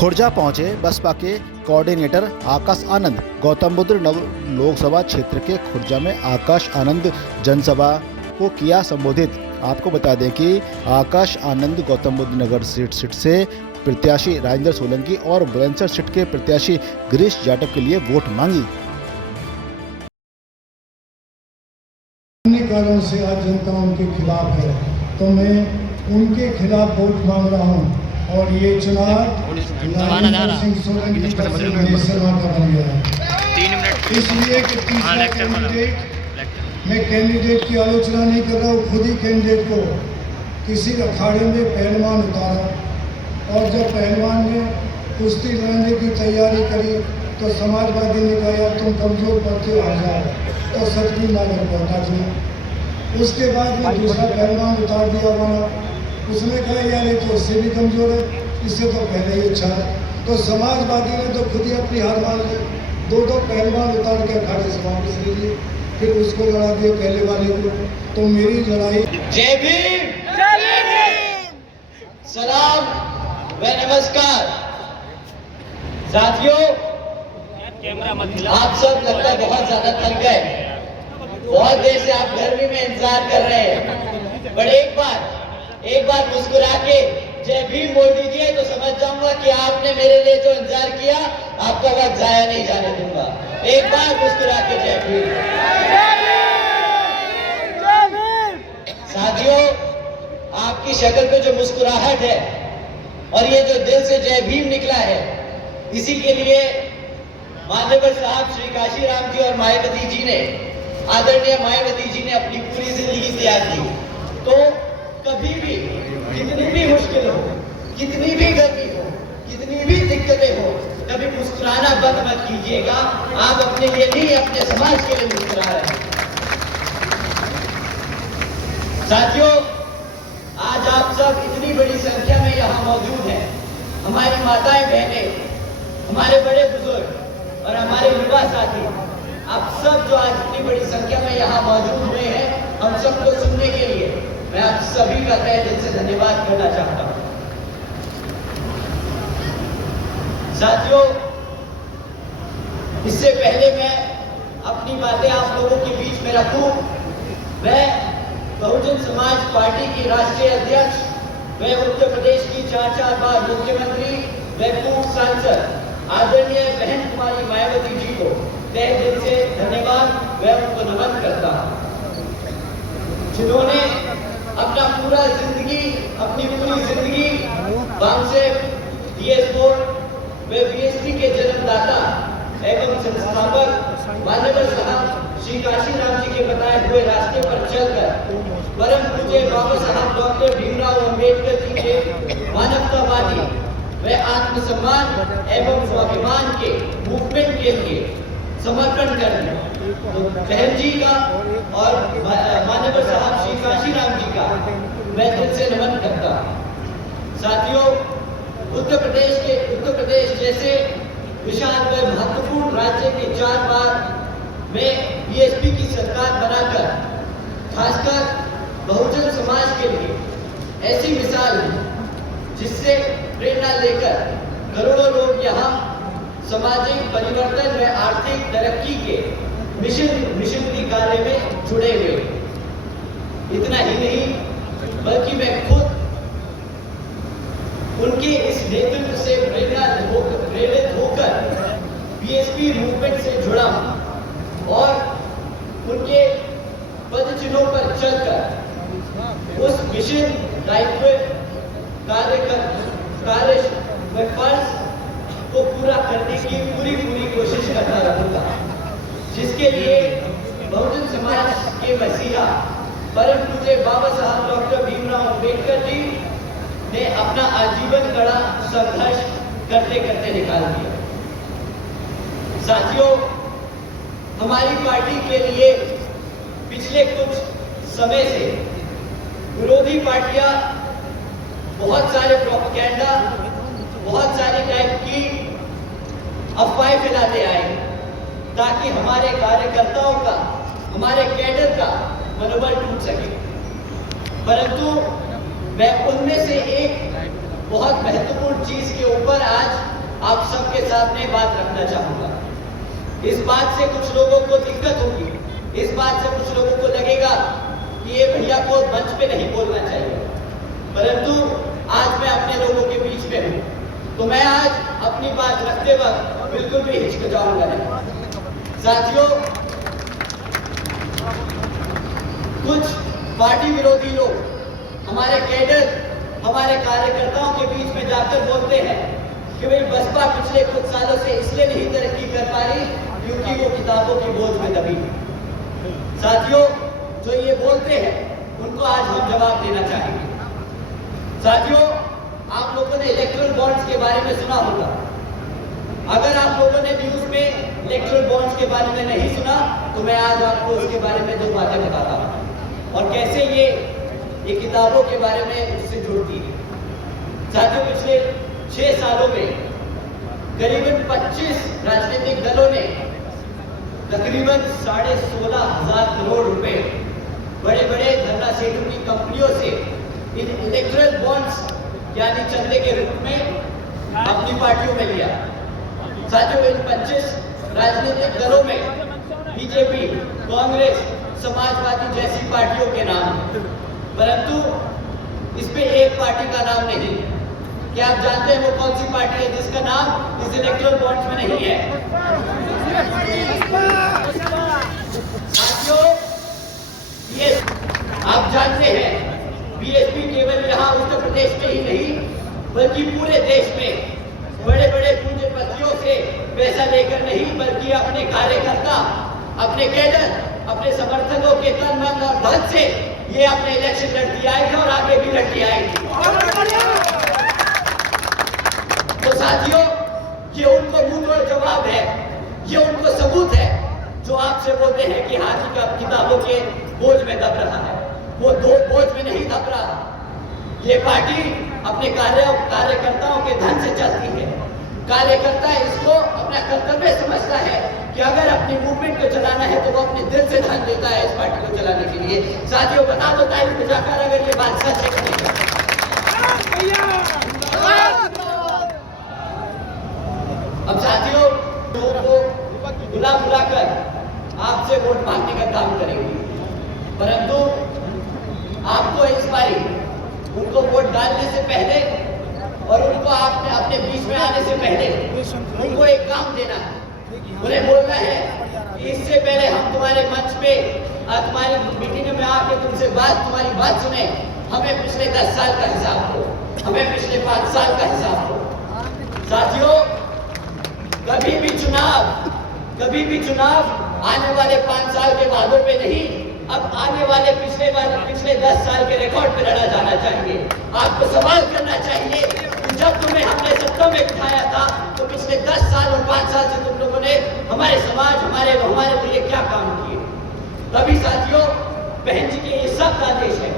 खुर्जा पहुंचे बसपा के कोऑर्डिनेटर आकाश आनंद। गौतम बुद्ध नगर लोकसभा क्षेत्र के खुर्जा में आकाश आनंद जनसभा को किया संबोधित। आपको बता दें कि आकाश आनंद गौतम बुद्ध नगर सीट से प्रत्याशी राजेंद्र सोलंकी और बुलंदशहर सीट के प्रत्याशी गिरीश जाटव के लिए वोट मांगी। अन्य कारणों से आज जनता उनके खिलाफ है, तो मैं उनके खिलाफ वोट मांग रहा हूं। और ये चुनाव राजेंद्र सिंह सोलंकी का शर्मा का बन गया है, इसलिए कि तीसरा कैंडिडेट, मैं कैंडिडेट की आलोचना नहीं कर रहा हूँ, खुद ही कैंडिडेट को किसी अखाड़े में पहलवान उतारा, और जब पहलवान ने कुश्ती लड़ने की तैयारी करी तो समाजवादी ने कहा यार तुम कमजोर पड़ते हो, आ जाओ, तो सच भी ना कर पाता जी। उसके बाद में दूसरा पहलवान उतार दिया बना, उसने कहा यार ये तो उससे भी कमजोर है, इससे तो पहले ही अच्छा है, तो समाजवादी ने तो खुद ही अपनी हार मान ली, दो पहलवान उतार के अखाड़े से वापस ले लिए, फिर उसको लड़ा दिए पहले वाले को। तो मेरी लड़ाई जय भीम, सलाम व नमस्कार। साथियों, आप सब लगता है बहुत ज्यादा थक गए, बहुत देर से आप गर्मी में इंतजार कर रहे हैं, पर एक बार मुस्कुरा के जय भीम बोल दीजिए तो समझ जाऊंगा कि आपने मेरे लिए जो इंतजार किया आपका वक्त जाया नहीं जाने दूंगा। एक बार मुस्कुरा के जय भीम। साथियों, आपकी शक्ल पे जो मुस्कुराहट है और ये जो दिल से जय भीम निकला है, इसी के लिए मान्यवर साहब श्री काशी राम जी और मायावती जी ने, आदरणीय मायावती जी ने अपनी पूरी जिंदगी त्याग दी। तो कभी भी कितनी भी मुश्किल हो, कितनी भी गर्मी हो, कितनी भी दिक्कतें हो, कभी मुस्कुराना बंद मत कीजिएगा। आप अपने लिए नहीं, अपने समाज के लिए मुस्कुरा रहे हैं। साथियों, आज आप सब इतनी बड़ी संख्या में यहाँ मौजूद हैं, हमारी माताएं बहनें, हमारे बड़े बुजुर्ग और हमारे युवा साथी, आप सब जो आज इतनी बड़ी संख्या में यहाँ मौजूद हुए हैं, हम सबको सुनने के लिए मैं आप सभी का तहे दिल से धन्यवाद करना चाहता हूँ। साथियों, इससे पहले मैं अपनी बातें आप लोगों के बीच में रखूं, मैं बहुजन समाज पार्टी की राष्ट्रीय अध्यक्ष, मैं उत्तर प्रदेश की 4 बार मुख्यमंत्री, मैं पूर्व सांसद आदरणीय बहन कुमारी मायावती जी को तहे दिल से धन्यवाद व उनको नमन करता हूँ, जिन्होंने अपनी पूरी जिंदगी बांसे डीएस बोर्ड व बीएसपी के जन्मदाता एवं संस्थापक मान्यवर साहब श्री काशी राम जी के बताए हुए रास्ते पर चलकर परम पूज्य बाबा साहब डॉक्टर भीमराव अंबेडकर जी के मानवतावादी व आत्मसम्मान एवं स्वाभिमान के मूवमेंट के लिए समर्पण करने, तो बहन जी का और मान्यवर साहब श्री काशी राम जी का मैं दिल से नमन करता हूँ। साथियों, उत्तर प्रदेश जैसे विशाल व महत्वपूर्ण राज्य के 4 बार में बीएसपी की सरकार बनाकर खासकर बहुजन समाज के लिए ऐसी मिसाल जिससे प्रेरणा लेकर करोड़ों लोग यहाँ सामाजिक परिवर्तन व आर्थिक तरक्की के मिशनरी कार्य में जुड़े हुए। इतना ही नहीं, बल्कि मैं खुद उनके इस नेतृत्व से प्रेरित होकर बीएसपी मूवमेंट से जुड़ा हूं और उनके पदचिन्हों पर चलकर उस मिशन दायित्व कार्य व फर्ज को पूरा करने की पूरी कोशिश करता रहूंगा, जिसके लिए बहुजन समाज के मसीहा परम पूज्य बाबा साहब डॉक्टर भीमराव अंबेडकर जी ने अपना आजीवन कड़ा संघर्ष करते करते निकाल दिया। साथियों, हमारी पार्टी के लिए पिछले कुछ समय से विरोधी पार्टियां बहुत सारे प्रोपेगेंडा, बहुत सारे टाइप की अफवाहें फैलाते आए ताकि हमारे कार्यकर्ताओं का, हमारे कैडर का मनोबल टूट सके। परंतु मैं उनमें से एक बहुत महत्वपूर्ण चीज के ऊपर आज आप सबके सामने बात रखना चाहूंगा। इस बात से कुछ लोगों को दिक्कत होगी, इस बात से कुछ लोगों को लगेगा कि ये भैया को मंच पे नहीं बोलना चाहिए, परंतु आज मैं अपने लोगों के बीच में हूँ, तो मैं आज अपनी बात रखते वक्त बिल्कुल भी हिचकिचाऊंगा नहीं। साथियों, कुछ पार्टी विरोधी लोग हमारे कैडर, हमारे कार्यकर्ताओं के बीच में जाकर बोलते हैं कि भाई बसपा पिछले कुछ सालों से इसलिए नहीं तरक्की कर पा रही क्योंकि वो किताबों की बोझ में दबी। साथियों, जो ये बोलते हैं उनको आज हम जवाब देना चाहेंगे। साथियों, आप लोगों ने इलेक्टोरल बॉन्ड्स के बारे में सुना होगा। अगर आप लोगों ने न्यूज में इलेक्टोरल बॉन्ड्स के बारे में नहीं सुना तो मैं आज आपको उसके बारे में 2 बातें बताता हूं और कैसे ये किताबों के बारे में उससे जुड़ती है। साथियों, पिछले 6 सालों में करीबन 25 राजनीतिक दलों ने तकरीबन 16,500 करोड़ रुपए बड़े बड़े धरना सेठों की कंपनियों से इन इलेक्टोरल बॉन्ड्स यानी चंदे के रूप में अपनी पार्टियों में लिया। साथियों, इन 25 राजनीतिक दलों में बीजेपी, कांग्रेस, समाजवादी जैसी पार्टियों के नाम, परंतु इस पे एक पार्टी का नाम नहीं। क्या आप जानते हैं वो कौन सी पार्टी है जिसका नाम इस इलेक्टोरल बॉन्ड्स में नहीं है? साथियों, ये आप जानते हैं बीएसपी केवल यहाँ उत्तर प्रदेश में ही नहीं बल्कि पूरे देश में बड़े बड़े पूंजीपतियों से पैसा लेकर नहीं बल्कि अपने कार्यकर्ता, अपने कैडर, अपने समर्थकों के तन मन और धन से ये अपने इलेक्शन लड़ती आएगी और आगे भी लड़ती आएगी। तो साथियों, ये उनको मुंहतोड़ जवाब है, ये उनको सबूत है जो आपसे बोलते हैं कि हाथी का किताबों के बोझ में दब रहा है, वो 2 बोझ में नहीं दब रहा। ये पार्टी अपने कार्यकर्ताओं के धन से चलती है। कार्यकर्ता इसको अपना कर्तव्य समझता है कि अगर अपनी मूवमेंट को चलाना है तो वो अपने दिल से धन देता है इस पार्टी को चलाने के लिए। साथियों, बता दो तारीख में जाकर अगर ये बात सच है कि नहीं। अब साथियों, लोगों को बुला कर आपसे वोट मांगने का काम करेंगे, परंतु आपको इस बारी उनको वोट डालने से पहले और उनको आपने अपने बीच में आने से पहले उनको एक काम देना है। उन्हें बोलना है कि इससे पहले हम तुम्हारे मंच पे तुम्हारी मीटिंग में आके तुमसे तुम्हारी बात सुने, हमें पिछले 10 साल का हिसाब दो, हमें पिछले 5 साल का हिसाब दो। साथियों, कभी भी चुनाव आने वाले 5 साल के वादों पे नहीं, अब आने वाले पिछले 10 साल के रिकॉर्ड पे लड़ा जाना चाहिए। आपको सवाल करना चाहिए कि जब तुम्हें हमने सत्ता में बिठाया था तो पिछले 10 साल और 5 साल से तुम लोगों ने हमारे समाज, हमारे लिए क्या काम किए। तभी साथियों, बहन जी के ये सब आदेश है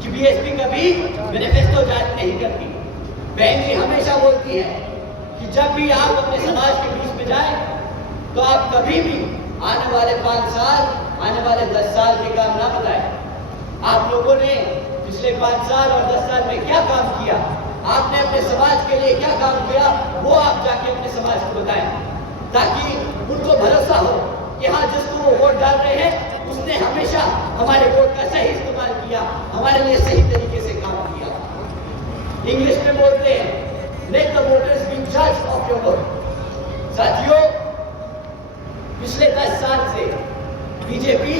कि बीएसपी कभी मैनिफेस्टो जारी नहीं करती। बहन जी हमेशा बोलती है कि जब भी आप अपने समाज के बीच में जाए तो आप कभी भी आने वाले 5 साल, आने वाले 10 साल के काम ना बताएं। आप लोगों ने पिछले 5 साल और 10 साल में क्या काम किया, आपने अपने समाज के लिए क्या काम किया, वो आप जाके अपने समाज को बताएं, ताकि उनको भरोसा हो कि हाँ, जिसको वो वोट डाल रहे हैं उसने हमेशा हमारे वोट का सही इस्तेमाल किया, हमारे लिए सही तरीके से काम किया। इंग्लिश में बोलते हैं लेट द वोटर्स बी जज ऑफ योर वोट। साथियों, पिछले 10 साल से बीजेपी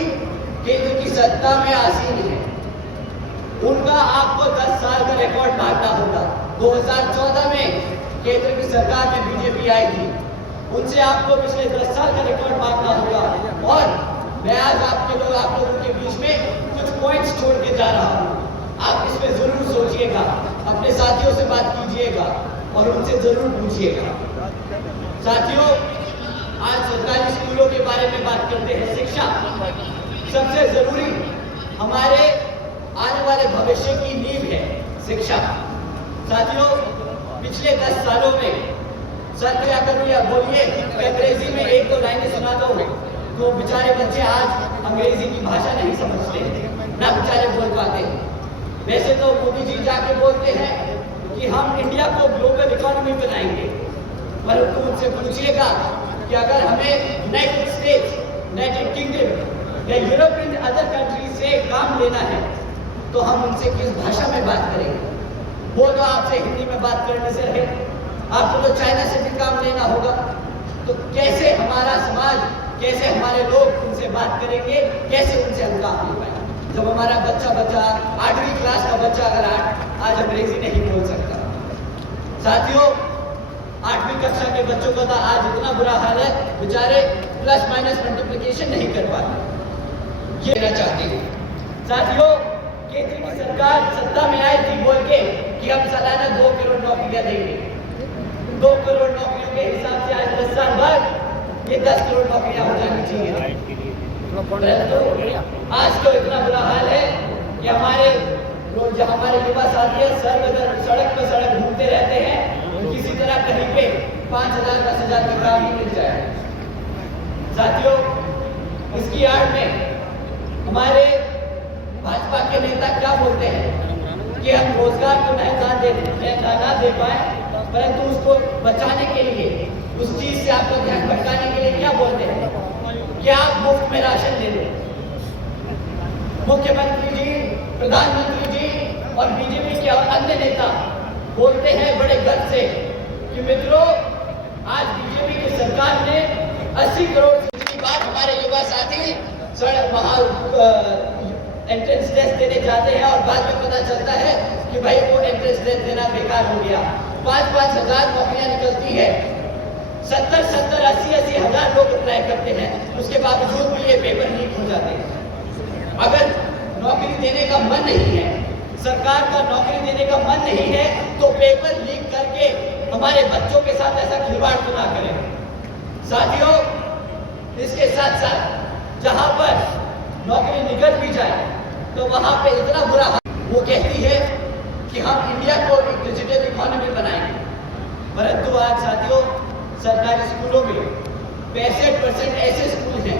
केंद्र की सत्ता में आसीन है। उनका आपको 10 साल का रिकॉर्ड मानना होगा। 2014 में केंद्र की सरकार में बीजेपी आई थी, उनसे आपको पिछले 10 साल का रिकॉर्ड मानना होगा। और मैं आज आप लोगों के बीच में कुछ पॉइंट्स छोड़ के जा रहा हूँ। आप इसमें जरूर सोचिएगा, अपने साथियों से बात कीजिएगा और उनसे जरूर पूछिएगा। साथियों, आज सरकारी स्कूलों के बारे में बात करते हैं। शिक्षा सबसे जरूरी हमारे आने वाले भविष्य की नींव है, शिक्षा। साथियों, पिछले 10 सालों में सर क्या करूँ या बोलिए, अंग्रेजी में 1-2 लाइनें सुना दो तो बेचारे बच्चे आज अंग्रेजी की भाषा नहीं समझते, ना बेचारे बोल पाते। वैसे तो मोदी जी जाके बोलते हैं कि हम इंडिया को ग्लोबल इकोनॉमी बनाएंगे, परंतु उनसे पूछिएगा कि अगर हमें यूनाइटेड स्टेट्स, यूनाइटेड किंगडम या यूरोपियन अदर कंट्री से काम लेना है तो हम उनसे किस भाषा में बात करेंगे? वो तो आपसे हिंदी में बात करने से रहे, आपको तो चाइना से भी काम लेना होगा। तो कैसे हमारा समाज, कैसे हमारे लोग उनसे बात करेंगे, कैसे उनसे हम काम ले पाएंगे? जब हमारा बच्चा 8वीं क्लास का बच्चा अगर आज अंग्रेजी नहीं बोल सकता। साथियों, 8वीं कक्षा के बच्चों का तो आज इतना बुरा हाल है, बेचारे प्लस माइनस मल्टीप्लिकेशन नहीं कर पाते। ये कहना चाहती हूँ। साथियों, केंद्र की सरकार सत्ता में आई थी बोल के कि हम सालाना 2 करोड़ नौकरियां देंगे। 2 करोड़ नौकरियों के हिसाब से आज 10 साल बाद ये 10 करोड़ नौकरियां हो जानी चाहिए। परंतु आज तो इतना बुरा हाल है कि हमारे युवा साथी सड़क पर सड़क घूमते रहते हैं, किसी तरह कहीं पे 5,000 10,000 का काम ही मिल जाए। साथियों, इसकी आड़ में हमारे भाजपा के नेता क्या बोलते हैं कि हम रोजगार तो ना दे पाए, परंतु उसको बचाने के लिए, उस चीज से आपको ध्यान भटकाने के लिए क्या बोलते हैं कि आप मुफ्त में राशन ले लो। मुख्यमंत्री जी, प्रधानमंत्री जी और बीजेपी के अन्य नेता बोलते हैं बड़े गर्व से कि मित्रों, आज बीजेपी की सरकार ने 80 करोड़ से बात हमारे युवा साथी सड़क एंट्रेंस टेस्ट देने जाते हैं और बाद में पता चलता है कि भाई वो एंट्रेंस टेस्ट देना बेकार हो गया। 5-5 हजार नौकरियां निकलती है, 70-70, 80-80 हजार लोग अप्लाई करते हैं, उसके बावजूद भी ये पेपर लीक हो जाते हैं। अगर नौकरी देने का मन नहीं है, सरकार का नौकरी देने का मन नहीं है, तो पेपर लीक करके हमारे बच्चों के साथ ऐसा खिलवाड़ तो ना करें। साथियों, इसके साथ साथ जहां पर नौकरी निकल भी जाए तो वहां पे इतना बुरा हाल, वो कहती है कि हम इंडिया को एक डिजिटल इकोनॉमी बनाएंगे, परंतु आज साथियों सरकारी स्कूलों में 65% ऐसे स्कूल हैं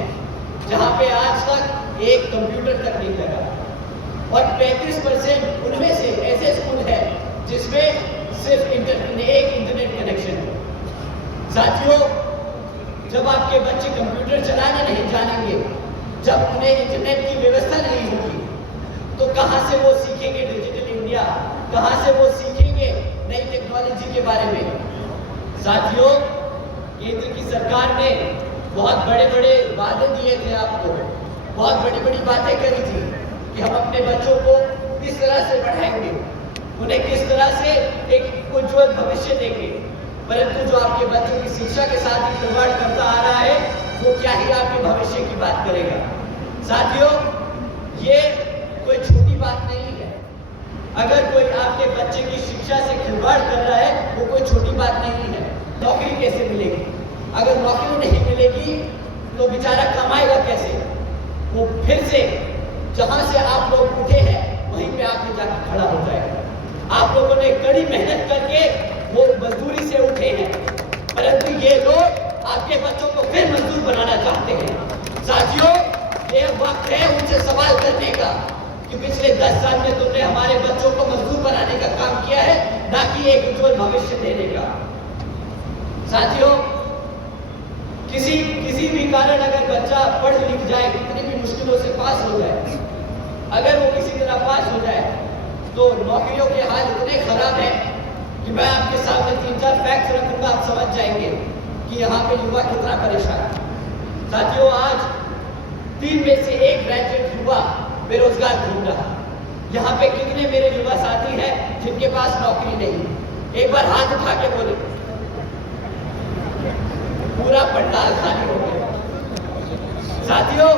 जहां पे आज तक एक कंप्यूटर तक नहीं लगा, और 35% उनमें से ऐसे स्कूल हैं जिसमें सिर्फ एक इंटरनेट कनेक्शन है। साथियों, जब आपके बच्चे कंप्यूटर चलाना नहीं जानेंगे, जब उन्हें इंटरनेट की व्यवस्था नहीं होगी, तो कहां से वो सीखेंगे डिजिटल इंडिया, कहां से वो सीखेंगे नई टेक्नोलॉजी के बारे में? साथियों, केंद्र की सरकार ने बहुत बड़े वादे दिए थे आपको, बहुत बड़ी बातें करी थी कि हम अपने बच्चों को किस तरह से पढ़ाएंगे, उन्हें किस तरह से एक उज्जवल भविष्य देंगे, परंतु जो आपके बच्चों की शिक्षा के साथ ही खिलवाड़ करता आ रहा है, वो क्या ही आपके भविष्य की बात करेगा। साथियों, ये कोई छोटी बात नहीं है। अगर कोई आपके बच्चे की शिक्षा से खिलवाड़ कर रहा है, वो कोई छोटी बात नहीं है। नौकरी कैसे मिलेगी? अगर नौकरी नहीं मिलेगी तो बेचारा कमाएगा कैसे? वो फिर से जहां से आप लोग उठे हैं वहीं पे आके जाकर खड़ा हो जाएगा। आप लोगों ने कड़ी मेहनत करके वो मजदूरी से उठे हैं, परंतु ये लोग आपके बच्चों को फिर मजदूर बनाना चाहते हैं। साथियों, ये वक्त है उनसे सवाल करने का कि पिछले 10 साल में तुमने हमारे बच्चों को मजदूर बनाने का काम किया है, ना कि एक उज्जवल भविष्य देने का। साथियों, किसी भी कारण अगर बच्चा पढ़ लिख जाए, कितनी भी मुश्किलों से पास हो जाए, अगर वो किसी तरह पास हो जाए, तो नौकरियों के हाल इतने खराब हैं कि मैं आपके सामने 3-4 फैक्ट्स रखूंगा, आप समझ जाएंगे कि यहाँ पे युवा कितना परेशान है। साथियों, आज 3 में से 1 ग्रेजुएट युवा बेरोजगार घूम रहा। यहाँ पे कितने मेरे युवा साथी हैं जिनके पास नौकरी नहीं? एक बार हाथ उठा के बोले। पूरा पंडाल खाली हो गया। साथियों,